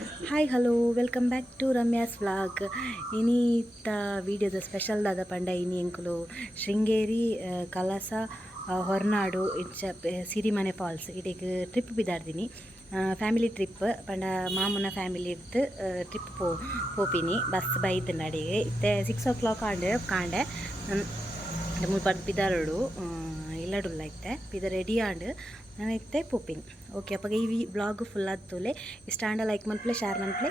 Hi hello welcome back to Ramya's vlog. ಇನ್ನೀತ ವೀಡಿಯೋದ special ದಾದ ಪಂಡ ಇನಿ ಎಂಕುಲು ಶೃಂಗೇರಿ ಕಲಸ ಹೊರನಾಡು ಇಚ್ಚ ಸಿರಿಮನೆ ಫಾಲ್ಸ್ ಇಡೆಗ್ ಟ್ರಿಪ್ ಬಿದ್ದಾರ್ದಿನಿ. ಫ್ಯಾಮಿಲಿ ಟ್ರಿಪ್ ಪಂಡ ಮಾಮೂನ ಫ್ಯಾಮಿಲಿ ಇರ್ತು ಟ್ರಿಪ್ ಪೋಪಿನಿ ಬಸ್ ಬೈದ್ ನಡಿಗೆ ಇತ್ತೆ 6 o'clock ಕಾಂಡೆ ಮುಲ್ಪಡ್ ಪಿದಾರೋಡು ಇಲ್ಲಡುಲ್ಲ ಇತ್ತೆ ಪಿದ ರೆಡಿ ಆಂಡ್ ನಾನು ಇತ್ತೆ ಪೋಪಿನಿ. ಓಕೆ ಅಪ್ಪಾಗ ಈ ವ್ಲಾಗ್ ಫುಲ್ ಆದ್ತೋಲೆ ಇಷ್ಟ ಲೈಕ್ ಮನ್ಪ್ಲೆ ಶೇರ್ ಮನ್ಪ್ಲೆ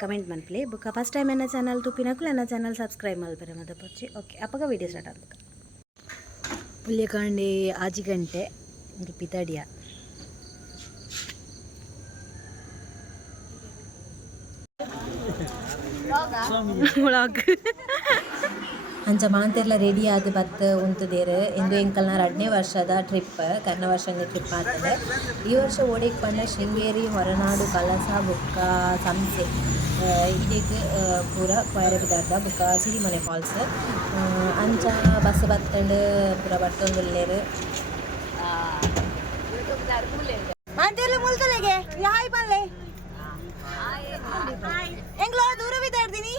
ಕಮೆಂಟ್ ಮನ್ಪ್ಲೆ ಬೊಕ್ಕ ಫಸ್ಟ್ ಟೈಮ್ ಎನ್ನ ಚಾನಲ್ ತುಪ್ಪಿನಕುಲು ಎನ್ನ ಚಾನಲ್ ಸಬ್ಸ್ಕ್ರೈಬ್ ಮಲ್ಪೆರೆ ಮದ ಪೊಚ್ಚಿ. ಓಕೆ ಅಪ್ಪಾಗ ವೀಡಿಯೋ ಸ್ಟಾರ್ಟ್ ಆಗ್ಬೇಕು. ಉಲ್ಯಕಾಂಡೆ ಆಜಿ ಗಂಟೆ ಪಿತಾಡಿಯ ವ್ಲಾಗ್ ಅಂಚ ಮಾಂತೆರ್ಲ ರೆಡಿ ಆದ್ ಬತ್ ಉಂತುದೆರ್ ಇಂದು ಎಂಕಲ್ನ 2ನೇ ವರ್ಷದ ಟ್ರಿಪ್ ಕರ್ನ ವರ್ಷದ ಟ್ರಿಪ್ ಆಗ್ತದೆ. ಈ ವರ್ಷ ಓಡೆಗ್ ಪಂಡ ಶೃಂಗೇರಿ ಹೊರನಾಡು ಕಲಸ ಬುಕ್ಕ ಸಂಸೆ ಇದೆಗ್ ಪೂರ ಕೊಯರೆ ಬಿದ್ದಾರ್ದ ಬುಕ್ಕ ಸಿರಿಮನೆ ಫಾಲ್ಸ್ ಅಂಚ ಬಸ್ ಬತ್ತಂಡ್ ಪೂರ ಬರ್ತೊಂದುಲ್ಲೆರ್ ಮಾಂತೆರ್ಲ ಮುಲ್ತಲೆಗೆ ಹಾಯ್ ಪಲ್ಲೆ ಎಂಗ್ಲೋ ದೂರ ಬಿದ್ದಾರ್ದಿನಿ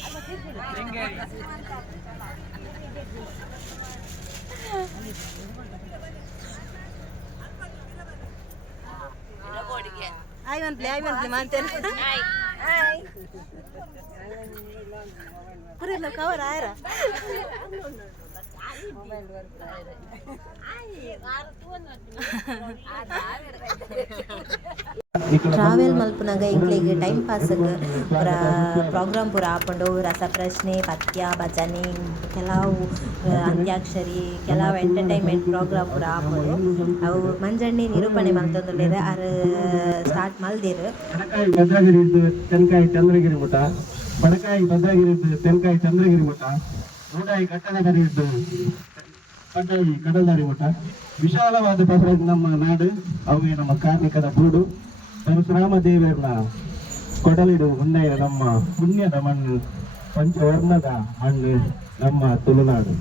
I want play mountain. Hi. Pura lo cover aira. Travel ಮಲ್ಪನಾಗ ಇಂಕ್ಲೆಗ್ ಟೈಮ್ ಪಾಸ್ಗೆ ಪೂರ ಪ್ರೋಗ್ರಾಮ್ ಪೂರ ಆಪುಂಡು. ರಸಪ್ರಶ್ನೆ ಪದ್ಯ ಭಜನೆ ಕೆಲವು ಅಂತ್ಯಾಕ್ಷರಿ ಕೆಲವು ಎಂಟರ್ಟೈನ್ಮೆಂಟ್ ಪ್ರೋಗ್ರಾಮ್ ಪೂರ ಆಪುಂಡು. ಅವು ಮಂಜಣ್ಣೆ ನಿರೂಪಣೆ ಮಲ್ತೊಂದುಲ್ಲೆರ್ ಅರ್ ಸ್ಟಾರ್ಟ್ ಮಲ್ದೆರ್. ಬಡಕಾಯಿ ಭದ್ರಗಿರಿ ತೆನ್ಕಾಯಿ ಚಂದ್ರಗಿರಿ ಮಠ, ಬಡಕಾಯಿ ಭದ್ರಗಿರಿ ತೆನ್ಕಾಯಿ ಚಂದ್ರಗಿರಿ ಮಠ, ನೋಡಾಯಿ ಕಟ್ಟಡಗರಿ ಪಡ್ಡಾಯಿ ಕಡಲ್ದಾರಿ ಮಠ. ವಿಶಾಲವಾದ ಪಸರ ನಮ್ಮ ನಾಡು, ಅವೇ ನಮ್ಮ ಕಾರ್ಮಿಕರ ಗೂಡು. ಪರಶುರಾಮ ದೇವರನ್ನ ಕೊಡಲಿಡು ಉನ್ನಯ ನಮ್ಮ ಪುಣ್ಯದ ಮಣ್ಣು, ಪಂಚವರ್ಣದ ಮಣ್ಣು ನಮ್ಮ ತುಳುನಾಡು.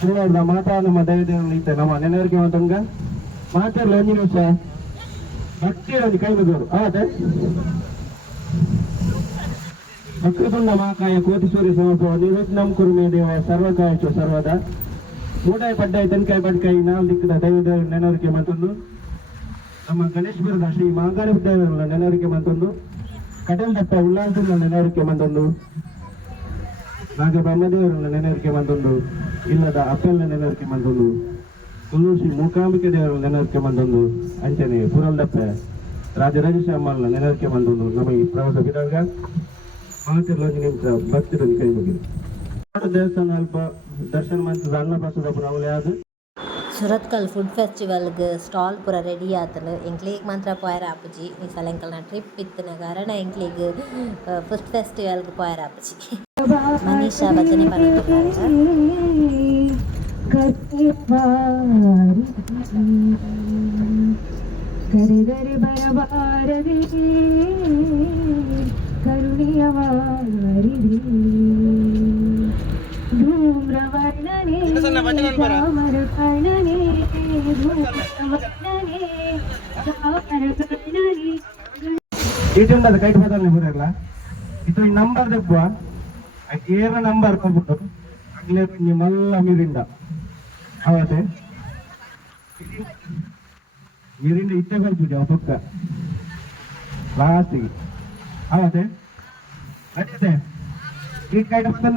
ತುಳುನಾಡಿನ ಮಾತಾ ನಮ್ಮ ದೈವದೇವನಿದ್ದ ನಮ್ಮ ನೆನವರಿಗೆ ಮಾತಂಗ ಮಾತಾಡಲು 1 ನಿಮಿಷ ಭಕ್ತಿಯಲ್ಲಿ ಕೈ ಮುಗಿದರು. ಅದೇ ವಕ್ರತುಂಡ ಮಹಾಕಾಯ ಕೋಟಿ ಸೂರ್ಯ ಸಮರ್ಪವ ನಿರ್ವಿಘ್ನಂ ಕುರು ಮೇ ದೇವ ಸರ್ವಕಾಯಚ ಸರ್ವದ. ಮೂಡಾಯಿ ಪಡ್ಡಾಯಿ ತೆನ್ಕಾಯಿ ಬಡ್ಕಾಯಿ ನಾಲ್ ದಿಕ್ಕದ ದೈವದೇವರ ನೆನವರಿಕೆ ಮತ್ತೊಂದು, ನಮ್ಮ ಗಣೇಶ್ವರದ ಶ್ರೀ ಮಹಾಗಣಪತಿ ದೇವರ ನೆನವರಿಕೆ ಮತ್ತೊಂದು, ಕಡಲ್ ದಟ್ಟ ಉಲ್ಲಾಸದ ನೆನವರಿಕೆ ಮತ್ತೊಂದು, ನಾಗ ಬ್ರಹ್ಮದೇವರ ನೆನವರಿಕೆ ಮತ್ತೊಂದು, ಇಲ್ಲದ ಅಪ್ಪೆಲ್ಲ ನೆನವರಿಕೆ ಮತ್ತೊಂದು, ತುಳಸಿ ಮೂಕಾಂಬಿಕೆ ದೇವರ ನೆನವರಿಕೆ ಮತ್ತೊಂದು, ಅಂಚನೆ ಪುರಲ್ದಪ್ಪೆ ರಾಜರಾಜೇಶ್ವರ ಅಮ್ಮನ ನೆನವರಿಕೆ ಮತ್ತೊಂದು. ನಮಗೆ ಪ್ರವಾಸ ಬಿದಾಗ ಮಾತಿರ್ಲ 1 ನಿಮಿಷ ಭಕ್ತಿರನ್ನು ಕೈ ಮುಗಿದು ದೇವಸ್ಥಾನ ಅಲ್ಪ ದರ್ಶನ ಮಾಡ್ತದ ಅನ್ನಪ್ರಸಾದ ಪುರಾವಲೆ ಆದ. ಸುರತ್ಕಲ್ ಫುಡ್ ಫೆಸ್ಟಿವಲ್ಗೆ ಸ್ಟಾಲ್ ಪೂರ ರೆಡಿ ಆತಲು ಎಂಕ್ಲಿಗೆ ಮಾತ್ರ ಪೋಯರ್ ಆಪುಜಿ. ಈ ಸಲ ಎಂಕಲ್ನ ಟ್ರಿಪ್ ಇತ್ತಿನ ಕಾರಣ ಎಂಕ್ಲಿಗೆ ಫುಡ್ ಫೆಸ್ಟಿವಲ್ಗೆ ಪೋಯರ್ ಆಪುಜಿ. ಮನೀಷಾ ಭಜನೆ ಪನ್ನಿಟ್ಟಿದ್ದಾರೆ. ಕರೆದರೆ ಬರಬಾರದೆ ಕರುಣಿಯವಾರಿದೆ ಧೂಮ್ರವರ್ಣನೆ ಚಾಮರ ಕರ್ಣನೆ ಧೂಮ್ರವರ್ಣನೆ ಚಾಮರ ಕರ್ಣನೆ ಏಟಿಎಂದ ಕೈಟ್ ಬದಲನೆ ಬರಲ್ಲ ಇದು ನಂಬರ್ ದೆಬ್ಬ ಏರ ನಂಬರ್ ಕೊಬಿಟ್ಟು ಅಗ್ಲೇ ನಿಮ್ಮಲ್ಲ ಮಿರಿಂಡ ಅವತ್ತೆ ಮಿರಿಂಡ ಇತ್ತೆ ಬರ್ಬಿಡಿ ಅವ ಪಕ್ಕ ಲಾಸ್ಟಿಗೆ ಅವತ್ತೆ ನಡೀತೆ ಈ ಕೈಟ್ ಬದಲ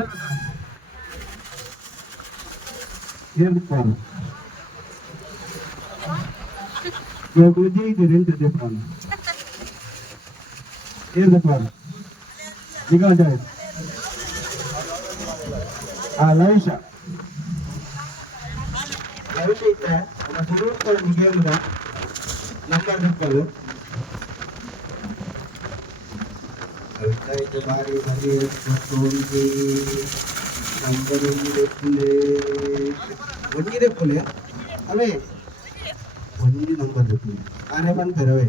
ಏರ್ತಾರೆ ಯೋಗಲು ಜೈದೆ ರೆಂಟ್ ದೆಬ್ಬ ಏರ್ದಪ್ಪಾರು ಈಗ ಜಾಯ್ ಲವಿಷ ಇತ್ತೆ ಸುರುತ್ಕೊಂಡು ಗೇಮ್ದ ನಂಬರ್ ದಕ್ಕಲು ಅವಿತಾಯ್ತು ಬಾರಿ ಬರೀ ಮತ್ತೊಂದು ನಂಬರ್ ಒಂದಿದೆ ಪುಲೆ ಅವೇ ಒಂದಿ ನಂಬರ್ ದಕ್ಕಲು ಆನೆ ಬಂತಾರೆ ಅವೇ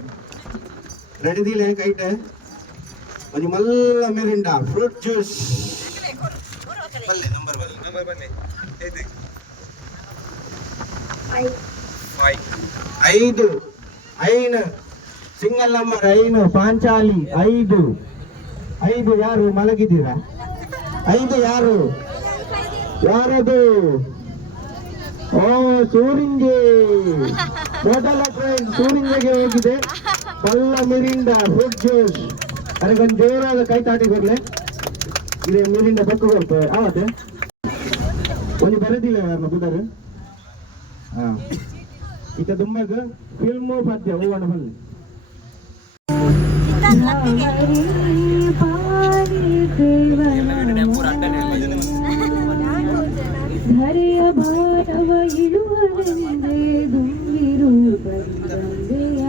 ರೆಡಿ ದಿಲೆ ಕೈಟೆ ಒಂದು ಮಲ್ಲ ಮಿರಿಂಡಾ ಫ್ರೂಟ್ ಜ್ಯೂಸ್ ಬಲ್ಲೆ ನಂಬರ್ ಬಲ್ಲೆ 5 5 5 ಸಿಂಗಲ್ ನಂಬರ್ 5 ಪಾಂಚಾಲಿ 5 ಯಾರು ಮಲಗಿದ್ದೀರಾ? 5 ಯಾರು? ಯಾರದು? ಓ ಸೂರಿಂಜೆ, ಮೊದಲ ಟ್ರೈನ್ ಸೂರಿಂಜೆಗೆ ಹೋಗಿದೆ. ಬಲ್ಲ ಮಿರಿಂಡ ಫ್ರೂಟ್ ಜ್ಯೂಸ್, ಅದಕ್ಕೊಂದು ಜೋರಾದ ಕೈ ತಾಟಿ ಕೊಡ್ಲೆ. ಇದೇ ಮಿರಿಂಡ ಪಕ್ಕ ಕೊಡ್ತೇವೆ ಆವತ್ತೆ ಒಂದು ಬರದಿಲ್ಲ ಯಾರನ್ನ ಬುಧರು. ಹಾ ಈಗ ದುಮ್ಮಗ ಫಿಲ್ಮು ಪದ್ಯ ಹೂವಣ್ಣ ಬಲ್ಲಿ ಧರೆಯ ಭಾರವ ಇಳುವರೆಂದೇ ದುಂಬಿರು ಬಂದೆಯ,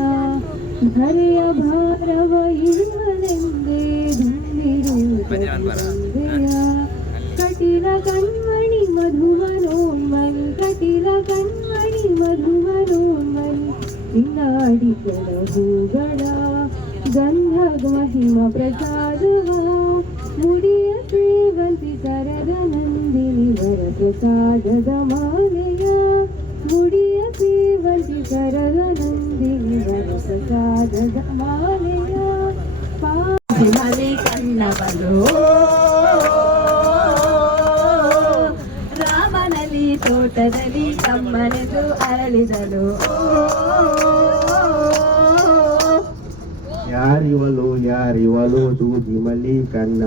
ಧರೆಯ ಭಾರವ ಇಳುವರೆಂದೇ ದುಂಬಿರು ಬಂದೆಯ. ಕಟಿಲ ಕಣ್ಮಣಿ ಮಧುವನೋನ್ಮನಿ, ಕಟಿಲ ಕಣ್ಮಣಿ ಮಧುವನೋನ್ಮನಿ, ಸಿಂಗಾಡಿಗಳ ಹೂಗಳ ಗಂಧ ಮಹಿಮ ಪ್ರಸಾದವ, ಮುಡಿಯ ಸೇವಂತಿ ಕರದ ನಂದಿನಿ ವರ ಪ್ರಸಾದದ ಮಾಲೆಯ, ಮುಡಿಯ ಸೇವಂತಿ ಕರದ ನಂದಿನಿ ವರ ಪ್ರಸಾದದ ಮಾಲೆಯ. ಪಾಲೆ ಕಣ್ಣವಳು ರಾಮನಲ್ಲಿ ತೋಟದಲ್ಲಿ ತಮ್ಮನೆದು ಅರಳಿದಳು. ಯಾರಿವಳು ಸೂಜಿ ಮಲ್ಲಿ ಕಣ್ಣ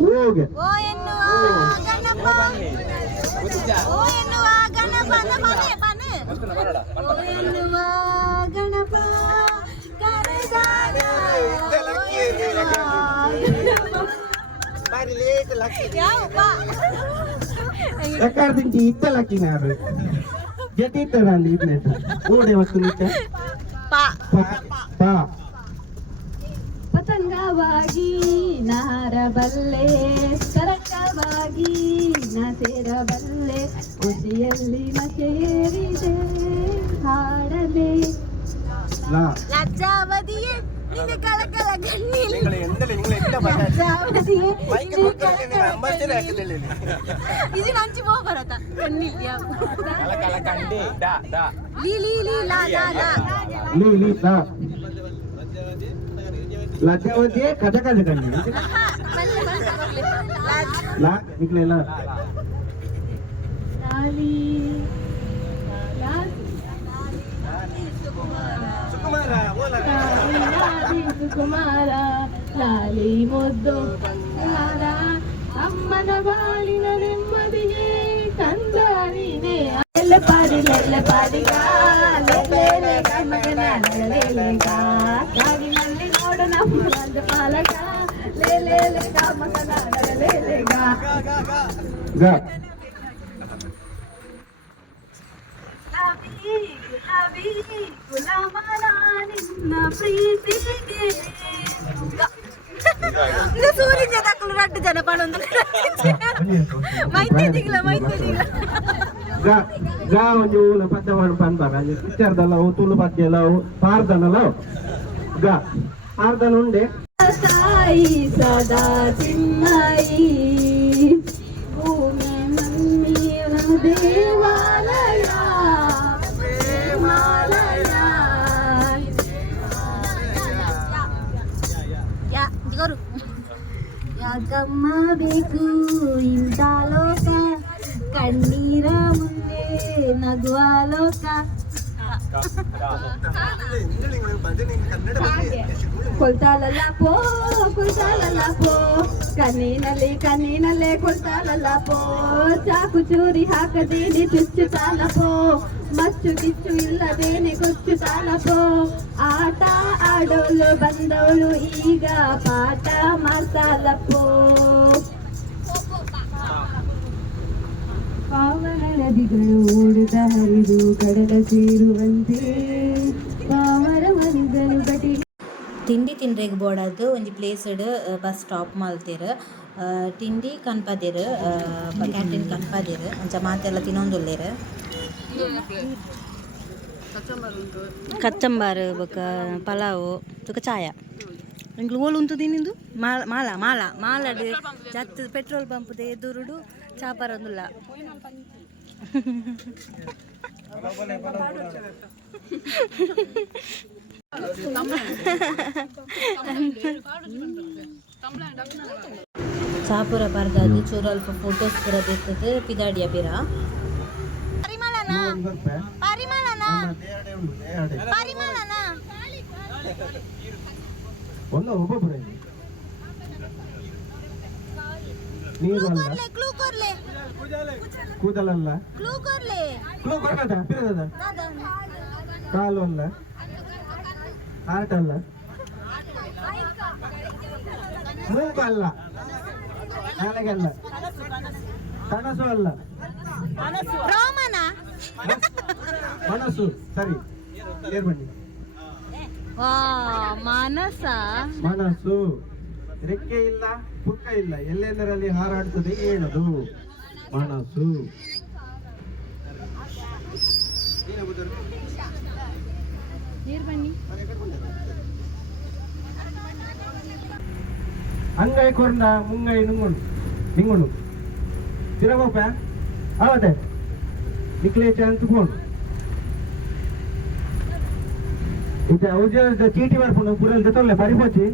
ಹೋಗೆ ಗಣಪ ರೆಕಾರ್ಡಿಂಗ್ ಇತ್ತ ಲಕ್ಕಿನಾರು ಜಟಿತ್ತರಲ್ಲಿ ಇದ್ನೆ ಓಡೆ ವಸ್ತು ನಿಟ್ಟ ಪಾ ಪತಂಗವಾಗಿ ನಾರಬಲ್ಲೆ, ತರಂಗವಾಗಿ ನಾ ಸೇರಬಲ್ಲೆ, ಖುಷಿಯಲ್ಲಿ ಮಸೇರಿದೆ ಹಾಡಲೆ. ಲಜ್ಜಾವಧಿಯೇ ನಿನ್ನ ಕಳಕಳ ಕಣ್ಣಿಲಿ, ಲಜ್ಜಾವಧಿಯೇ ಇದು ನಂಚಿ ಹೋಗ ಬರತ್ತ ಕಣ್ಣಿಲ್ ಲಜ್ಜಾವತಿಯೇ ಕಜ ಕಜ ಕಣ್ಣಿ ನಿಕ್ಲೆಲ್ಲ ಸುಕುಮಾರ ಲಾಲಿ ಮುದ್ದು ಅಮ್ಮನ ಬಾಳಿನ ನೆಮ್ಮದಿಗೆ ಕಂದ ನೀನೆ. ಲೆಲ್ಲೆ ಪಾಡಿ ಕಾಗಿನಲ್ಲಿ ನೋಡು ನಮ್ಮ ರಾಜ್ಯ ಪಾಲಕ, ಲೇಲೆ ಮಗನ ಗುಲಾಮನ ನಿನ್ನ ಪ್ರೀತಿಗೆ ಸೂರ್ಯ ತಕ್ಕಲು ರಡ್ಡು ಜನ ಪಣೊಂದು ಮೈತಿದಿಲ್ಲ ಗಾ ಒಂದು ಪದ್ಯವನ್ನು ಪಂತಾರ ಪಿಕ್ಚರ್ದಲ್ಲ ತುಳು ಪದ್ಯ ಎಲ್ಲ ಪಾರ್ದನಲ್ಲ ಗಾ ಆರ್ದನ ಉಂಡೆ. ಸಾಯಿ ಸದಾ ಚಿನ್ಮಯಿ ಭೂಮಿ ಮಣ್ಣಿನ ದೇವಾಲಯ, ಪ್ರೇಮಾಲಯ. ಯಾಕಮ್ಮ ಬೇಕು ಇಂಥ ಲೋಕ, ಕಣ್ಣೀರ ಮುಂದೆ ನಗುವ ಲೋಕ. ಕೊಲ್ತಾಲಲ್ಲ ಪೋ ಕಣ್ಣಿನಲ್ಲೇ ಕೊಲ್ತಾಲಲ್ಲ ಪೋ, ಚಾಕು ಚೂರಿ ಹಾಕದೇನೆ ಚುಚ್ಚುತ್ತಾಲ ಪೋ, ಮಚ್ಚು ಕಿಚ್ಚು ಇಲ್ಲದೇನೆ ಕೊಚ್ಚುತ್ತಾಲ ಪೋ. ಆಟ ಆಡೋಳು ಬಂದವಳು ಈಗ ಪಾಠ ಮಾಡ್ತಾಲ ಪೋ. ಪಾವನ ನದಿಗಳು ಓಡುತ್ತ ಹರಿದು ಕಡಲ ಸೇರುವಂತೆ, ಪಾವನ ಮನಿಗಳು ಗಟಿ. ತಿಂಡಿ ತಿಂಡ್ರೆಗ್ ಬೋಡದು ಒಂಜಿ ಪ್ಲೇಸ್ಡ್ ಬಸ್ ಸ್ಟಾಪ್ ಮಲ್ತೆರ್ ತಿಂಡಿ ಕನ್ಪದೆರ್ ಕ್ಯಾಂಟೀನ್ ಕನ್ಪದೆರ್ ಅಂಚ ಮಾತೆಲ್ಲ ತಿನ್ನೊಂದುಲ್ಲೆರ್. ಕಚ್ಚಂಬಾರ್ ಬೊಕ ಪಲಾವು ತುಕ ಚಾಯ ಎಂಕ್ಲು ಓಲು ಉಂತು ತಿನ್ನಿಂದು ಮಾಲಡ್ ಜತ್ ಪೆಟ್ರೋಲ್ ಪಂಪ್ ದ ಎದುರುಡು ಚಾಪರ ಒಂದುಲ್ಲ ಚಾಪುರ ಬರ್ದಾದ ಚೂರು ಅಲ್ಪ ಫೋಟೋಸ್ ಪೂರ ತೆತ್ತದು ಪಿದಾಡಿಯ ಬಿರ ಒಂದು ಒಬ್ಬೊಬ್ಬರು ನೀರು ಅಲ್ಲ ಕೂದಲಲ್ಲ ಕ್ಲೂ ಕೊಡ್ಲದ ಪಿರದದ ಕಾಲು ಅಲ್ಲ ಹಾರ್ಟ್ ಅಲ್ಲ ಮೂಗು ಅಲ್ಲ ನನಗಲ್ಲ ಕನಸು ಅಲ್ಲ ಮನಸ್ಸು ಸರಿ ಏರ್ ಬನ್ನಿ ಮನಸ್ಸು ರೆಕ್ಕೆ ಇಲ್ಲ ಪುಕ್ಕ ಇಲ್ಲ ಎಲ್ಲೆಂದರಲ್ಲಿ ಹಾರಾಡ್ತದೆ ಏನದು ಮನಸ್ಸು ಅಂಗೈ ಕೊಂಡ ಮುಂಗೈ ನುಂಗುಣು ನಿಂಗುಣು ತಿರಗೋಪ ಅವತ್ತೆ ನಿಕ್ಲೆ ಚಾನ್ಸ್ ಫೋನ್ ಇದು ಔಷಧ ಚೀಟಿ ಬರ್ಕೊಂಡು ಪುರಲ್ಲಿ ತೊಳ್ಳೆ ಪರಿಪೋಚಿ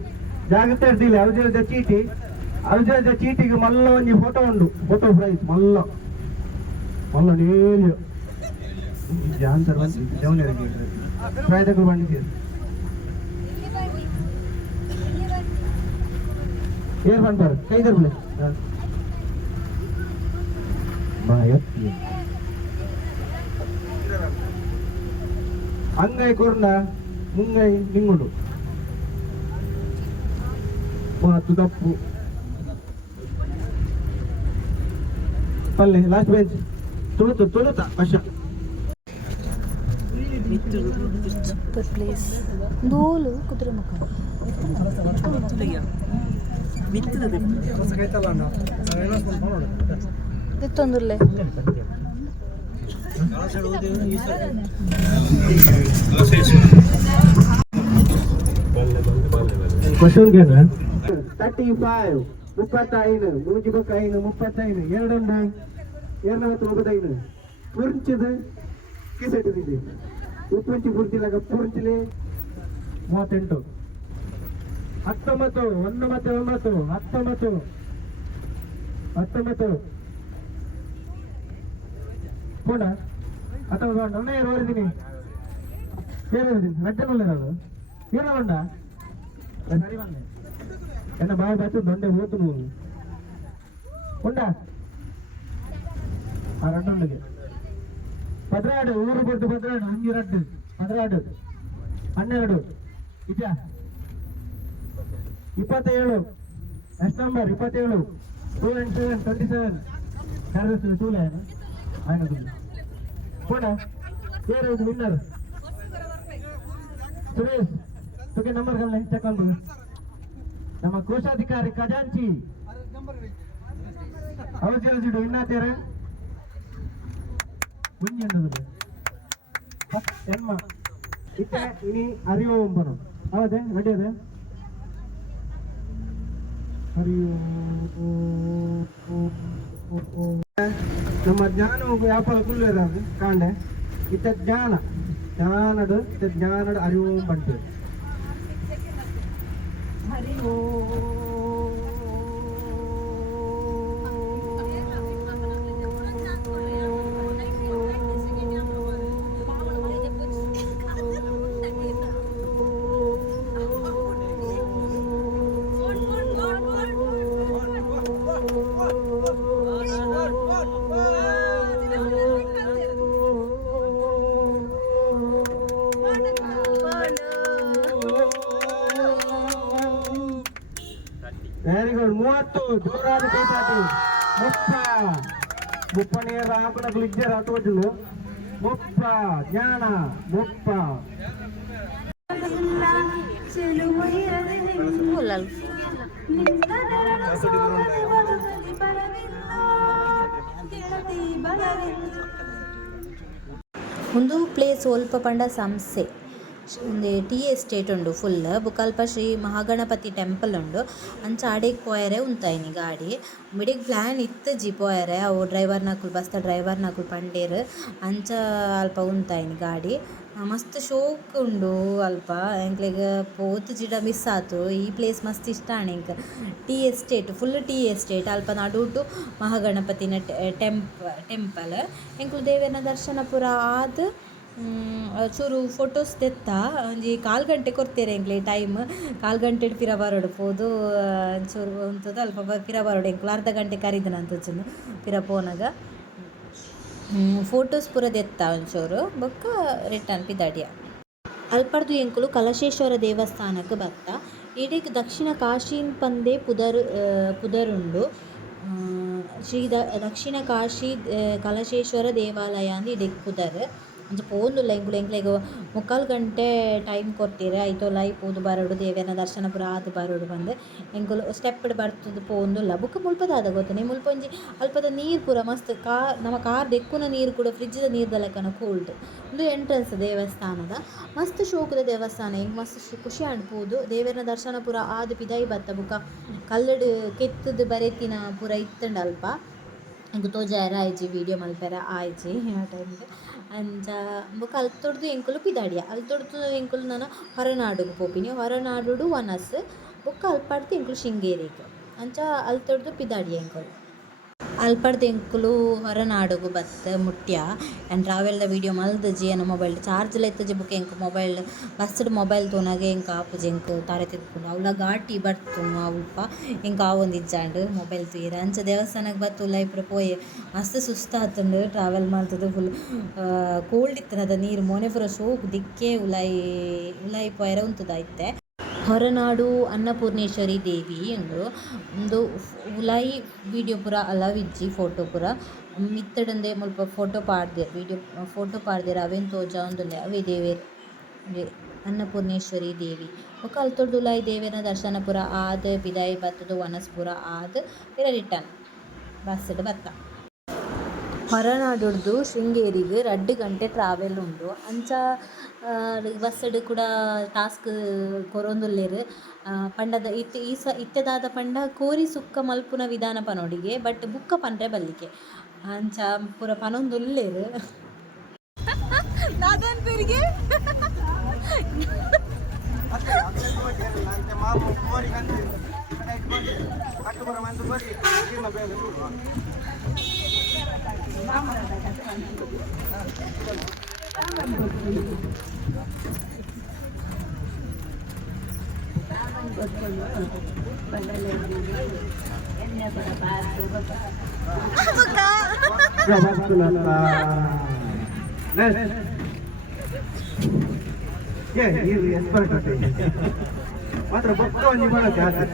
ಜಾಗ್ರತೆ ಇರ್ದಿಲ್ಲ ಔಷಧ ಚೀಟಿ ಔಷಧ ಚೀಟಿಗೆ ಮಲ್ಲ ಒಂಜಿ ಫೋಟೋ ಉಂಡು ಫೋಟೋ ಪ್ರೈಸ್ ಮಲ್ಲ ನೇಲು ಆನ್ಸರ್ ಬಂದು ಜವನಿಗೆ ಪ್ರಾಯದಕ್ಕೂ ಬಂದಿದ್ದೀರಿ ಏರ್ ಬಂದ್ಬಾರ ಕೈದರ್ ಬಿಡಿ ಅಂಗೈ ಕೊರ್ನ ಮುಂಗೈ ನಿಂಗುಡು ಮಾತು ತಪ್ಪು ಪಲ್ಲೆ ಲಾಸ್ಟ್ ಬೆಂಚ್ ತುಳುತ ಅಶ ಸೂಪರ್ ಪ್ಲೇಸ್ ದೋಲು ಕುದುರೆ ಮುಖ ಇತ್ತೊಂದುರ್ಲೆ ಕ್ವಶನ್ ಕೇಳ 35 35 35 35 ಎರಡೊಂದು 235 ಪುರ್ಚಿದು ಕಿಸೆಟ್ಟಿದೆ ಉಪ್ಪುಂಚಿ ಪುರ್ಚಿಲಾಗ ಪುರ್ಚಿಲಿ 38 19 ಕೂಡ ಅಥವಾ ನನ್ನ ಓಡಿದ್ದೀನಿ ಮೆಟ್ಟನಲ್ಲ ನಾನು ಏನಲ್ಲ ಸರಿ ಬಂದೆ ಎನ್ನ ಬಾಯಿ ಬಾಚು ದೊಂಡೆ ಹೋತು ನೀವು ಉಂಡ ಆ ರಡ್ಡೊಂಡಿಗೆ ಪದ್ರಾಡು ಊರು ಬಿಟ್ಟು ಪದ್ರಾಡು ಹಂಗಿ ರಡ್ಡು ಪದ್ರಾಡು 12 ಇದೆಯಾ 27 ಎಷ್ಟು ನಂಬರ್ 27 2 and 7 27 ಯಾರು ಸೂಲೆ ಆಯ್ತು ಕೂಡ ಯಾರು ಇದು ವಿನ್ನರ್ ಸುರೇಶ್ ತುಗೆ ನಂಬರ್ಗಳನ್ನ ತಗೊಂಡು ನಮ್ಮ ಕೋಶಾಧಿಕಾರಿ ಖಜಾಂಚಿ ಔಷಧಿಡು ಇನ್ನಾತೀರ ಮುಂಜೆಂದದು ಎಮ್ಮ ಇತ್ತೆ ಇನಿ ಅರಿವು ಒಂಬನು ಹೌದೇ ರೆಡಿ ಅದೇ ನಮ್ಮ ಜ್ಞಾನ ವ್ಯಾಪಾರ ಕುಳ್ಳ ಕಾಂಡೆ ಇತ್ತ ಜ್ಞಾನಡು ಅರಿವು ಬಂಟು ಹರಿವೋ ವೆರಿ ಗುಡ್ 30 ಜೋರಾದ ಕೈತಾಟಿ ಮುಪ್ಪನೇ ರಾಕುನ ಗ್ಲಿಜ್ಜರ್ ಹತ್ತೋಜಲು ಜ್ಞಾನ ಒಂದು ಪ್ಲೇಸ್ ಸ್ವಲ್ಪ ಪಂಡ ಸಂಸ್ಥೆ ಒಂದು ಟೀ ಎಸ್ಟೇಟ್ ಉಂಡು ಫುಲ್ ಬೊಕ ಅಲ್ಪ ಶ್ರೀ ಮಹಾಗಣಪತಿ ಟೆಂಪಲ್ ಉಂಡು ಅಂಚ ಆಡೆಗ್ ಪೋಯರೆ ಉಂತಾಯಿನಿ ಗಾಡಿ ಮಿಡಿಗ್ ಪ್ಲ್ಯಾನ್ ಇತ್ತಜಿ ಪೋಯರೆ ಅವು ಡ್ರೈವರ್ನಕುಲು ಬಸ್ದ ಡ್ರೈವರ್ನಕುಲು ಪಂಡೇರ್ ಅಂಚ ಅಲ್ಪ ಉಂತಾಯಿನಿ ಗಾಡಿ ಮಸ್ತ್ ಶೋಕ್ ಉಂಡು ಅಲ್ಪ ಎಂಕ್ಲೆಗ್ ಪೋತ್ ಜಿಡ ಮಿಸ್ ಆತು ಈ ಪ್ಲೇಸ್ ಮಸ್ತ್ ಇಷ್ಟ ಎಂಕ್ tea estate full tea estate ಅಲ್ಪ ನಡುಟು ಮಹಾಗಣಪತಿನ ಟೆಂಪಲ್ ಎಂಕ್ಲು ದೇವೆರ್ನ ದರ್ಶನ ಪೂರ ಆದ್ ಚೂರು ಫೋಟೋಸ್ ತೆತ್ತ ಒಂಜಿ 4 ಗಂಟೆ ಕೊರ್ತೆರ್ ಎಂಕ್ಲೆ ಟೈಮ್ 4 ಗಂಟೆ ಪಿರ ಬರೋಡು ಪೋದು ಚೂರು ಉಂತದ ಅಲ್ಪ ಪಿರ ಬರೋಡು ಎಂಕ್ಲು ಅರ್ಧ ಗಂಟೆ ಕರಿದನ ಅಂತೊಂದು ಪಿರ ಪೋನಾಗ ಫೋಟೋಸ್ ಪೂರ ದೆತ್ತ ಒಂಚೂರು ಬೊಕ್ಕ ರಿಟರ್ನ್ ಪಿದಾಡಿಯ ಅಲ್ಪರ್ದು ಎಂಕುಲು ಕಲಶೇಶ್ವರ ದೇವಸ್ಥಾನಕ್ಕೆ ಬತ್ತ ಇಡೀಗ್ ದಕ್ಷಿಣ ಕಾಶಿನ್ ಪಂದೆ ಪುದರುಂಡು ಶ್ರೀ ದಕ್ಷಿಣ ಕಾಶಿ ಕಲಶೇಶ್ವರ ದೇವಾಲಯ ಅಂದ್ ಇಡೆಗ್ ಪುದರ್ ಅಂಚ ಪೋಂದುಲ್ಲ ಎಂಕ್ಲೆಗ್ 3 ಗಂಟೆ ಟೈಮ್ ಕೊರ್ತೀರ ಐತೋಲೈ ಪೋದು ಬರೋಡು ದೇವೆರ್ನ ದರ್ಶನ ಪೂರ ಆದ್ ಬರೋಡು ಬಂದು ಎಂಕುಲು ಸ್ಟೆಪ್ಡ್ ಬರ್ತದ ಪೋಂದುಲ್ಲ ಬೊಕ ಮುಲ್ಪದಾದ ಗೊತ್ತನೆ ಮುಲ್ಪ ಒಂಜಿ ಅಲ್ಪದ ನೀರು ಪೂರ ಮಸ್ತ್ ನಮ್ಮ ಕಾರ್ ದೆಕ್ಕುನ ನೀರು ಕೂಡ ಫ್ರಿಜ್ದ ನೀರ್ದ ಲೆಕ್ಕನ ಕೂಲ್ಡ್ ಒಂದು ಎಂಟ್ರೆನ್ಸ್ ದೇವಸ್ಥಾನದ ಮಸ್ತ್ ಶೋಕುದ ದೇವಸ್ಥಾನ ಎಂಕ್ ಮಸ್ತ್ ಖುಷಿ ಅನ್ಪೋದು ದೇವೆರ್ನ ದರ್ಶನ ಪೂರ ಆದ್ ಪಿದಾಯಿ ಬತ್ತ ಬೊಕ ಕಲ್ಲಡ್ ಕೆತ್ತದ ಬರೆತಿನ ಪೂರ ಇತ್ತಂಡ ಅಲ್ಪ ಎಂಕ್ ತೋಜಾರ ಆಯ್ಜಿ ವಿಡಿಯೋ ಮಲ್ಪೆರ ಆಯ್ಜಿ ಆ ಟೈಮ್ಗೆ ಅಂಚ ಬೊಕ ಅಲ್ತೊಡ್ದು ಎಂಕುಲು ಪಿದಾಡಿಯ ಅಲ್ತೊಡ್ದು ಎಂಕುಲು ನಾನು ಹೊರನಾಡುಗು ಪೋಪಿನಿ ಹೊರನಾಡುಡು ವನಸ್ ಬೊಕ ಅಲ್ಪಾಡ್ದು ಎಂಕುಲು ಶೃಂಗೇರಿಗೆ ಅಂಚ ಅಲ್ತೊಡ್ದು ಪಿದಾಡಿಯ ಎಂಕುಲು ಅಲ್ಪಡ್ದು ಎಂಕುಲು ಹೊರನಾಡುಗು ಬತ್ತ ಮುಟ್ಯ ಆ್ಯಂಡ್ ಟ್ರಾವೆಲ್ದ ವೀಡಿಯೋ ಮಲ್ದಜಿ ಅನ್ನ ಮೊಬೈಲ್ ಚಾರ್ಜ್ಲ ಎತ್ತಜಿ ಬೊಕ ಎಂಕ್ ಮೊಬೈಲ್ ಬಸ್ಡ್ ಮೊಬೈಲ್ ತೋನಾಗೆ ಎಂಕ್ ಆಪುಜಿ ಎಂಕ್ ತಾರೆ ತಿರ್ಕೊಂಡು ಅವಳ ಘಾಟಿ ಬರ್ತುನು ಅಲ್ಪ ಎಂಕ್ ಆವೊಂದು ಇಜ್ಜಾಂಡು ಮೊಬೈಲ್ ತೂಯರ ಅಂಚ ದೇವಸ್ಥಾನಕ್ಕೆ ಬತ್ತು ಉಲಾಯಿಪುರ ಪೋಯೆ ಮಸ್ತ್ ಸುಸ್ತಾತುಂಡು ಟ್ರಾವೆಲ್ ಮಾಡ್ತದು ಫುಲ್ ಕೋಲ್ಡ್ ಇತ್ತನದ ನೀರು ಮೊನೆ ಪೂರ ಸೋಕು ದಿಕ್ಕೆ ಉಲಾಯಿ ಪೋಯರ ಉಂತುದಾಯ್ತೆ ಹೊರನಾಡು ಅನ್ನಪೂರ್ಣೇಶ್ವರಿ ದೇವಿ ಎಂದು ಒಂದು ಉಲಾಯಿ ವಿಡಿಯೋ ಪೂರ ಅಲವಿಜ್ಜಿ ಫೋಟೋ ಪೂರ ಮಿತ್ತಡಂದೆ ಮುಲ್ಪ ಫೋಟೋ ಪಾಡ್ದೆರ್ ವಿಡಿಯೋ ಫೋಟೋ ಪಾಡ್ದೆರ್ ಅವೆನ್ ತೋಜ ಒಂದುಲ್ಲೆ ಅವೇ ದೇವೇರ್ ಅನ್ನಪೂರ್ಣೇಶ್ವರಿ ದೇವಿ ಬೊಕ ಅಲ್ತೊಡ್ದು ಉಲಾಯಿ ದೇವೆರ್ನ ದರ್ಶನ ಪೂರ ಆದ್ ಪಿದಾಯಿ ಬತ್ತದು ವನಸ್ ಪೂರ ಆದ್ ಪಿರ ರಿಟರ್ನ್ ಬಸ್ಡ್ ಬತ್ತ ಹೊರನಾಡುಡ್ದು ಶೃಂಗೇರಿಗೆ 2 ಗಂಟೆ ಟ್ರಾವೆಲ್ ಉಂಡು ಅಂಚ ಬಸ್ಸಡ್ ಕೂಡ ಟಾಸ್ಕ್ ಕೊರೊಂದುಲ್ಲೆರ್ ಪಂಡದ ಇತ್ತೆದಾದ ಪಂಡ ಕೋರಿ ಸುಕ್ಕ ಮಲ್ಪುನ ವಿಧಾನ ಪನೊಡಿಗೆ ಬಟ್ ಬುಕ್ಕ ಪನ್ರೆ ಬಲ್ಲಿಕೆ ಅಂಚ ಪೂರ ಪನೊಂದುಲ್ಲೆರ್ ನಾದನ್ಪುರಿಗೆ ಮಾತ್ರ ಬೊಕ್ಕ ಒಂಜಿ ಬಣಕ್ಕೆ ಹಾಕಿ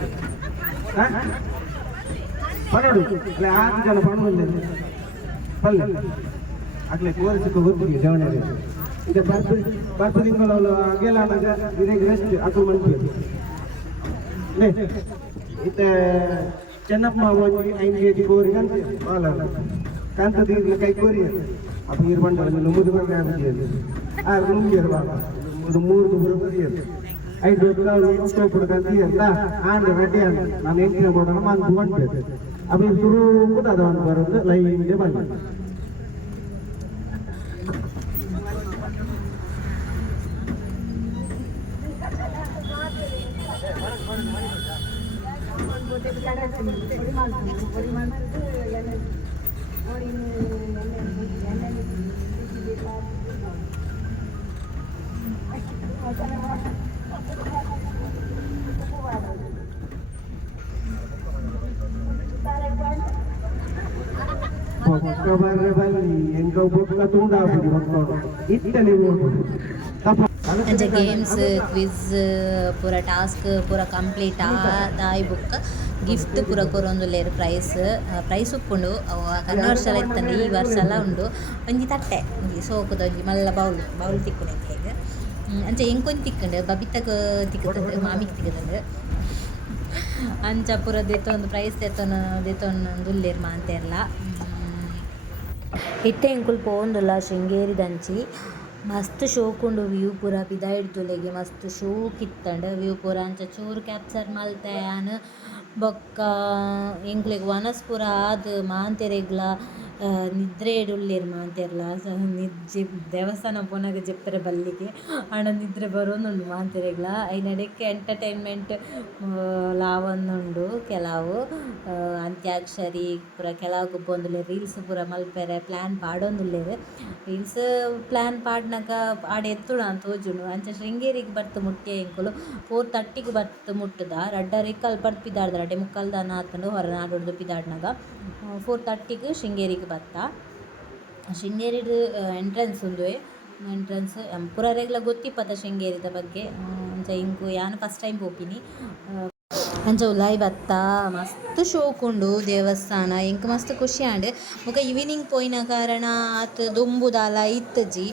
ಪನೋಡು ಅಲ್ಲ 6 ಜನ ಪಣೋದು ಪಲ್ಲೆ ಅಗ್ಲೆ ಕೋರಿಸಿಕ ಗೊತ್ತಿಗೆ ಜವಣೆ ಈಗ ಬರ್ತು ತಿಂಗಳು ಅಗೆಲ್ಲ ಇದಕ್ಕೆ ರೆಸ್ಟ್ ಅಕು ಮಂತ್ರಿ ಇತ್ತೆ ಚೆನ್ನಪ್ಪ ಒಂಜಿ 5 kg ಕೋರಿ ಕಂತೆ ಬಾಲ ಕಂತ ತೀರ್ಲ ಕೈ ಕೋರಿ ಅಪ್ಪ ನೀರು ಬಂಡ ಮುದು ಬಂದ ಆಗ್ಬಿಟ್ಟಿದೆ ಆ ನುಂಗಿರು ಬಾಲ ಒಂದು 3 ಬುರ ಬರಿಯದು 5 ವರ್ಷ ಸ್ಟೋಪ್ ಕಂತಿ ಅಂತ ಆಂಡ್ ರೆಡಿ ಅಂತ ನಾನು ಎಂಟ್ರಿ ಮಾಡೋಣ ನಾನು ಬಂದೆ ಅಪ್ಪ ಶುರು ಕೂತಾದ ಒಂದು ಬರೋದು ಲೈನ್ಗೆ ಬಂದ ಎಂಕ ಬುಕ್ಕ ತುಂಡಾಗ್ಬಿಡಿ ಮಕ್ಕಳು ಇತ್ತಲಿ ಅಂಚ ಗೇಮ್ಸ್ ಕ್ವಿಜ್ ಪೂರ ಟಾಸ್ಕ್ ಪೂರ ಕಂಪ್ಲೀಟ್ ಆದಾಯ್ ಬುಕ್ಕ ಗಿಫ್ಟ್ ಪೂರ ಕೊರೊಂದುಲ್ಲೆರ್ ಪ್ರೈಸ್ ಉಪ್ಪುಂಡು ಕನ್ನ ವರ್ಷ ಇತ್ತಂಡೆ ಈ ವರ್ಷ ಎಲ್ಲ ಉಂಡು ಒಂಜಿ ತಟ್ಟೆ ಒಂಜಿ ಸೋಕುದ ಒಂಜಿ ಮಲ್ಲ ಬೌಲ್ ತಿಕ್ಕುಡು ಎಂಕ್ಲೆಗ್ ಅಂಚ ಎಂಕೊಂದು ತಿಕ್ಕುಂಡು ಬಬಿತ್ತಗ ತಿಕ್ಕುತ್ತಂಡು ಮಾಮಿಗೆ ತಿಕ್ಕುತ್ತಂಡು ಅಂಚ ಪೂರ ದೆತ್ತೊಂದು ಪ್ರೈಸ್ ದೆತ್ತೊಂದುಲ್ಲೆರ್ ಮಾಂತೆರ್ಲ ಇತ್ತೆ ಎಂಕುಲು ಪೋಂದುಲ್ಲ ಶೃಂಗೇರಿ ದಂಚಿ ಮಸ್ತ್ ಶೋಕ್ ಉಂಡು ವ್ಯೂ ಪೂರ ಪಿದ ಹಿಡ್ದುಲೆಗೆ ಮಸ್ತ್ ಶೋಕ್ ಇತ್ತಂಡ್ ವ್ಯೂ ಪೂರ ಅಂಚ ಚೂರು ಕ್ಯಾಪ್ಚರ್ ಮಲ್ತೆ ಆನ್ ಬೊಕ್ಕ ಎಂಕ್ಲೆಗ್ ವನಸ್ ಪೂರ ಆದ್ ಮಾಂತೆರೆಗ್ಲ ನಿದ್ರೆ ಉಳ್ಳೇರು ಮಾಂತೆರ್ಲ ನಿಜ್ಜೆ ದೇವಸ್ಥಾನ ಪೋನಾಗ ಜೆಪ್ಪರೆ ಬಲ್ಲಿಗೆ ಆಂಡ ನಿದ್ರೆ ಬರೋಂದುಂಡು ಮಾಂತೆರೆಗ್ಲ ಐನಡೆಕ್ಕೆ ಎಂಟರ್ಟೈನ್ಮೆಂಟ್ ಲಾವೊಂದುಂಡು ಕೆಲವು ಅಂತ್ಯಾಕ್ಷರಿ ಪೂರ ಕೆಲವು ಗೊಬ್ಬೊಂದುಲ್ಲೆ ರೀಲ್ಸ್ ಪೂರ ಮಲ್ಪೆರೆ ಪ್ಲ್ಯಾನ್ ಪಾಡೊಂದುಲ್ಲೆರ್ ರೀಲ್ಸ್ ಪ್ಲ್ಯಾನ್ ಪಾಡ್ನಾಗ ಆಡೆ ಎತ್ತುಡು ಅಂತ ತೋಜುಂಡು ಅಂಚ ಶೃಂಗೇರಿಗೆ ಬರ್ತು ಮುಟ್ಟಿಯ ಎಂಕುಲು 4:30ಗೆ ಬರ್ತು ಮುಟ್ಟದ ರಡ್ಡರಿಗೆ ಅಲ್ಪಡ್ ಪಿದಾಡ್ದ ರಡ್ಡೆ ಮುಕ್ಕಲ್ದಾನ ಆತಂಡು ಹೊರನಾಡೋಡ್ದು ಪಿದಾಡ್ನಾಗ 4:30ಗೆ ಶೃಂಗೇರಿಗೆ ಬತ್ತ ಶೃಂಗೇರಿದು ಎಂಟ್ರೆನ್ಸ್ ಉಂದು ಎಂಟ್ರೆನ್ಸ್ ಪೂರ ರೆಗ್ಲ ಗೊತ್ತಿಪ್ಪತ್ತ ಶೃಂಗೇರಿದ ಬಗ್ಗೆ ಅಂಚ ಇಂಕು ಯಾನು ಫಸ್ಟ್ ಟೈಮ್ ಪೋಪಿನಿ ಅಂಚ ಉಲಾಯಿ ಬತ್ತ ಮಸ್ತ್ ಶೋಕ್ ಉಂಡು ದೇವಸ್ಥಾನ ಎಂಕ್ ಮಸ್ತ್ ಖುಷಿ ಆಂಡ್ ಬೊಕ ಈವ್ನಿಂಗ್ ಪೋಯಿನ ಕಾರಣ ಆತ್ ದುಂಬುದಾಲ ಇತ್ತಜಿ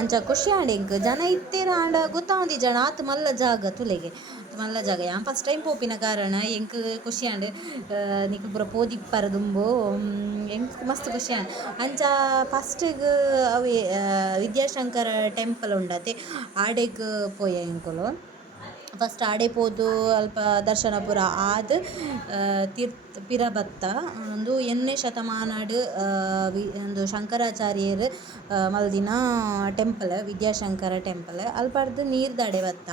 ಅಂಚ ಖುಷಿ ಆಂಡ್ ಎಂಕ್ ಜನ ಇತ್ತೇರ ಆಂಡ ಗೊತ್ತಾಂದಿ ಜನ ಆತ್ ಮಲ್ಲ ಜಾಗ ತುಲೆಗೆ ಮಲ್ಲ ಜಾಗ ಯಾನ್ ಫಸ್ಟ್ ಟೈಮ್ ಪೋಪಿನ ಕಾರಣ ಎಂಕ್ ಖುಷಿ ಆಂಡ್ ನಿಕ್ ಪೂರ ಪೋದಿಪ್ಪರ ದುಂಬು ಎಂಕ್ ಮಸ್ತ್ ಖುಷಿ ಆಂಡ್ ಅಂಚ ಫಸ್ಟಿಗ್ ಅವೆ ವಿದ್ಯಾಶಂಕರ ಟೆಂಪಲ್ ಉಂಡತೆ ಆಡೆಗ್ ಪೋಯ ಎಂಕುಲು ಫಸ್ಟ್ ಆಡೆ ಪೋದು ಅಲ್ಪ ದರ್ಶನ ಪೂರ ಆದ್ ತೀರ್ಥ ಪಿರ ಬತ್ತ ಒಂದು 8ನೇ ಶತಮಾನಡ್ ಒಂದು ಶಂಕರಾಚಾರ್ಯರ್ ಮಲ್ದಿನ ಟೆಂಪಲ್ ವಿದ್ಯಾಶಂಕರ ಟೆಂಪಲ್ ಅಲ್ಪಡ್ದು ನೀರ್ದಾಡೆ ಬತ್ತ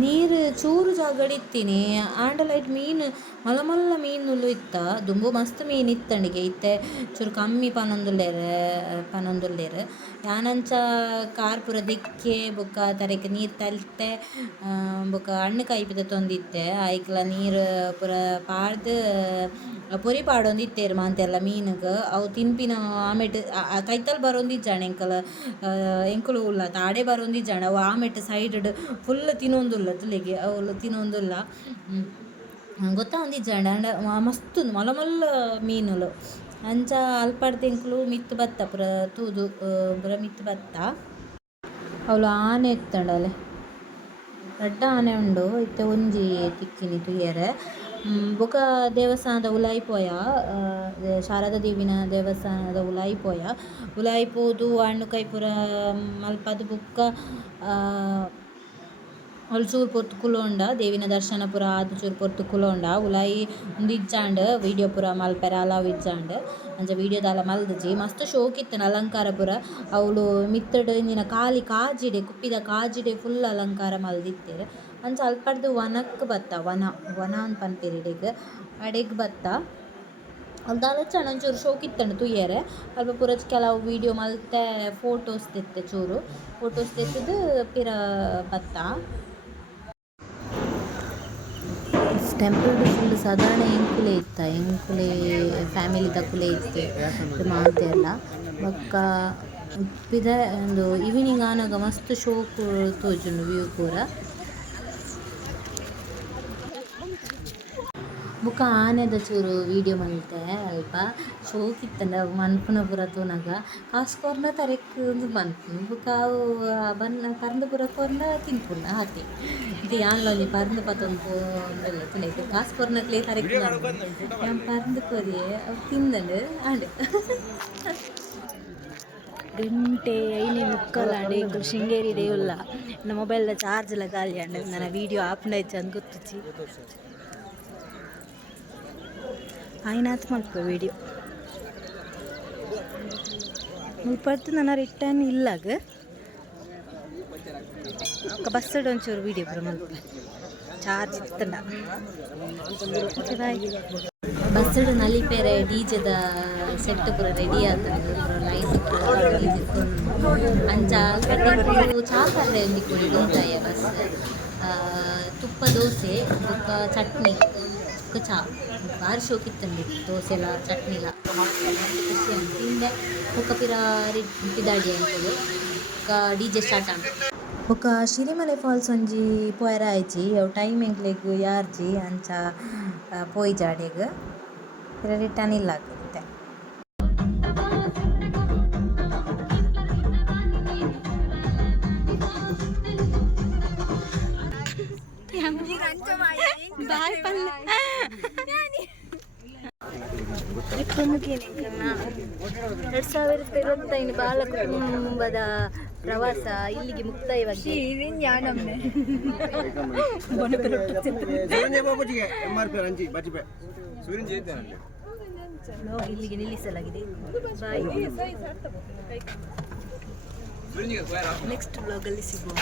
ನೀರು ಚೂರು ಜಾಗಡ್ ಇತ್ತೀನಿ ಆಂಡಲೈಟ್ ಮೀನು ಮಲ್ಲ ಮಲ್ಲ ಮೀನುಲು ಇತ್ತ ದುಂಬು ಮಸ್ತ್ ಮೀನು ಇತ್ತಂಡಿಗೆ ಇತ್ತೆ ಚೂರು ಕಮ್ಮಿ ಪನೊಂದುಲ್ಲೆರ್ ಯಾನಂಚ ಕಾರ್ ಪೂರ ದಿಕ್ಕೆ ಬೊಕ್ಕ ತರೆಕ್ ನೀರು ತಲ್ತೆ ಬೊಕ್ಕ ಹಣ್ಣು ಕಾಯಿಪಿದ ತೊಂದಿತ್ತೆ ಐಕ್ಲ ನೀರು ಪೂರ ಪಾಡ್ದು ಪೊರಿ ಪಾಡೊಂದಿತ್ತೇರು ಮಾಂತೆರ್ಲ ಮೀನುಗ್ ಅವು ತಿನ್ಪಿನ ಆಮೆಟ್ ಕೈತಲ್ ಬರೊಂದಿಜ್ಜಾಂಡ್ ಎಂಕುಲು ಉಲ್ಲ ತಾಡೆ ಬರೊಂದಿಜ್ಜಾಂಡ್ ಅವು ಆಮೆಟ್ ಸೈಡ್ ಫುಲ್ ತಿನ್ನೊಂದುಲ್ಲ ತುಲೆಗೆ ಅವು ತಿನ್ನೊಂದುಲ್ಲ ಗೊತ್ತಾಂದಿಜ್ಜಾಂಡ್ ಆಂಡ ಮಸ್ತ್ ಮಲ್ಲ ಮಲ್ಲ ಮೀನುಲು ಅಂಚ ಅಲ್ಪಡ್ದು ಎಂಕುಲು ಮಿತ್ತ್ ಬತ್ತ ಪೂರ ತೂದು ಪೂರ ಮಿತ್ತ್ ಬತ್ತ ಅವಳು ಆನೆ ಇತ್ತಂಡಲೆ ರಡ್ಡ ಆನೆ ಉಂಡು ಇತ್ತೆ ಒಂಜಿ ತಿಕ್ಕಿನಿ ತುಯರೆ ಬೊಕ ದೇವಸ್ಥಾನದ ಉಲಾಯಿ ಪೋಯ ಶಾರದಾ ದೇವಿನ ದೇವಸ್ಥಾನದ ಉಲಾಯಿ ಪೋಯ ಉಲಾಯಿ ಪೋದು ಹಣ್ಣು ಕೈ ಪೂರ ಮಲ್ಪದು ಬೊಕ್ಕ ಅವ್ಲು ಚೂರು ಪೊರ್ತು ಕುಲೋಂಡ ದೇವಿನ ದರ್ಶನ ಪೂರ ಆದ್ ಚೂರು ಪೊರ್ತು ಕುಲೋಂಡ ಉಲಾಯಿ ಉಂದು ಇಜ್ಜಾಂಡ್ ವೀಡಿಯೋ ಪೂರ ಮಲ್ಪೆರೆ ಅಲಾವ್ ಇಜ್ಜಾಂಡ್ ಅಂಚ ವೀಡಿಯೋದಾಲ ಮಲ್ದಜಿ ಮಸ್ತ್ ಶೋಕ್ ಇತ್ತನ ಅಲಂಕಾರ ಪೂರ ಅವಳು ಮಿತ್ತಡ್ ಇಂದಿನ ಕಾಲಿ ಕಾಜಿಡೆ ಕುಪ್ಪಿದ ಕಾಜಿಡೆ ಫುಲ್ ಅಲಂಕಾರ ಮಲ್ದಿತ್ತೇರ್ ಅಂಚ ಅಲ್ಪಡ್ದು ವನಕ್ ಬತ್ತ ವನ ಅಂತ ಪನ್ಪೆರಿಡೆಗ್ ಅಡೆಗ್ ಬತ್ತ ಅಲ್ದಾಲಚ್ಚ ಒಂಚೂರು ಶೋಕ್ ಇತ್ತಂಡು ತುಯ್ಯರೆ ಅಲ್ಪ ಪೂರ ಕೆಲವು ವೀಡಿಯೋ ಮಲ್ತೆ ಫೋಟೋಸ್ ತೆತ್ತೆ ಚೂರು ಫೋಟೋಸ್ ತೆತ್ತದು ಪಿರ ಬತ್ತ ಟೆಂಪಲ್ ಫುಲ್ ಸಾಧಾರಣ ಎಂಕುಲೆ ಇತ್ತ ಎಂಕುಲೆ ಫ್ಯಾಮಿಲಿ ತಕ್ಕುಲೆ ಇತ್ತು ಮಾತೆರ್ಲ ಬೊಕ್ಕ ಪಿದ ಒಂದು ಈವ್ನಿಂಗ್ ಆನಾಗ ಮಸ್ತ್ ಶೋಕ್ ತೋಜುಂಡು ವ್ಯೂ ಪೂರ ಬೊಕ ಆನೆದ ಚೂರು ವೀಡಿಯೋ ಮಲ್ತೆ ಅಲ್ಪ ಶೋಕ್ ಇತ್ತಂಡ ಮನ್ಪುನ ಪೂರ ತೂನಗ ಕಾಸ್ ಕೊರ್ನ ತರೆಕ್ ಒಂದು ಮನ್ಪುನು ಬೊಕ ಅವು ಪರ್ಂದ್ ಪೂರ ಕೊರ್ನ ತಿನ್ಪುನ ಹಾತಿ ಇದು ಯಾನ್ಲ ಒಂಜಿ ಪರ್ಂದ್ ಪತೊಂದು ಪೋಂದುಲ್ಲ ತುಲೆಗ್ ಕಾಸ್ ಕೊರ್ನಕ್ಲೆ ತರೆಕ್ ಯಾನ್ ಪರ್ಂದ್ ಕೊರಿಯೆ ಅವು ತಿಂದಂಡು ಆಂಡ್ ಗಂಟೆ 5:45 ಎಂಕುಲು ಶೃಂಗೇರಿ ದೇವುಲ್ಲ ನನ್ನ ಮೊಬೈಲ್ದ ಚಾರ್ಜ್ಲ ಖಾಲಿ ಆಂಡ ನನ್ನ ವೀಡಿಯೋ ಆಪುಂಡ ಇಜ್ಜ ಅಂದ್ ಗೊತ್ತುಜಿ ಆಯ್ನಾತ್ ಮಲ್ಪ ವೀಡಿಯೋ ಮುಲ್ಪಡ್ತು ನನ್ನ ರಿಟರ್ನ್ ಇಲ್ಲಾಗ ಬಸ್ಸಡ್ ಒಂಚೂರು ವೀಡಿಯೋ ಪೂರ ಮಲ್ಪ ಚಾರ್ಜ್ ಇತ್ತಂಡ ಓಕೆ ಬಾಯ್ ಬಸ್ಸಡ್ ನಲಿಪೆರೆ ಡಿಜೆದ ಸೆಟ್ ಪೂರ ರೆಡಿ ಆತಂದು ಪೂರ ಲೈಟ್ ಪೂರ ಅಂಚ ಕಟ್ಟೆಗೂ ಚಾಕರ್ರೆ ಒಂದಿಕ್ಕುಂಡು ಉಂಟಾಯ ಬಸ್ ತುಪ್ಪ ದೋಸೆ ಬೊಕ್ಕ ಚಟ್ನಿ ಬೊಕ್ಕ ಚಾ ಬಾರಿ ಶೋಕ್ ಇತ್ತಂಡು ದೋಸೆಲ ಚಟ್ನಿಲ ಖುಷಿ ಉಂಟು ತಿಂದೆ ಬೊಕ್ಕ ಪಿರ ಪಿದಾಡಿ ಅಂಕುಲು ಬೊಕ್ಕ ಡಿಜೆ ಸ್ಟಾರ್ಟ್ ಆಂಡ್ ಬೊಕ್ಕ ಶಿರಿಮಲೆ ಫಾಲ್ಸ್ ಒಂಜಿ ಪೋಯರ ಆಯ್ಜಿ ಅವು ಟೈಮ್ ಎಂಕ್ಲೆಗ್ ಯಾರ್ಜಿ ಅಂಚ ಪೋಯ್ ಜಾಡೆಗ್ ಪಿರ ರಿಟರ್ನ್ ಇಲ್ಲ ಆಗುತ್ತೆ ಬಾಯ್ ಪಲ್ಲೆ ಟ್ರಿಪ್ ಮುಗಿಯಲಿಂಕನ್ನ 2025 ಬಾಲಕುಟುಂಬದ ಪ್ರವಾಸ ಇಲ್ಲಿಗೆ ಮುಕ್ತಾಯವಾಗಿ ಬ್ಲಾಗ್ ಇಲ್ಲಿಗೆ ನಿಲ್ಲಿಸಲಾಗಿದೆ. ಬಾಯ್. ನೆಕ್ಸ್ಟ್ ಬ್ಲಾಗಲ್ಲಿ ಸಿಗುವ.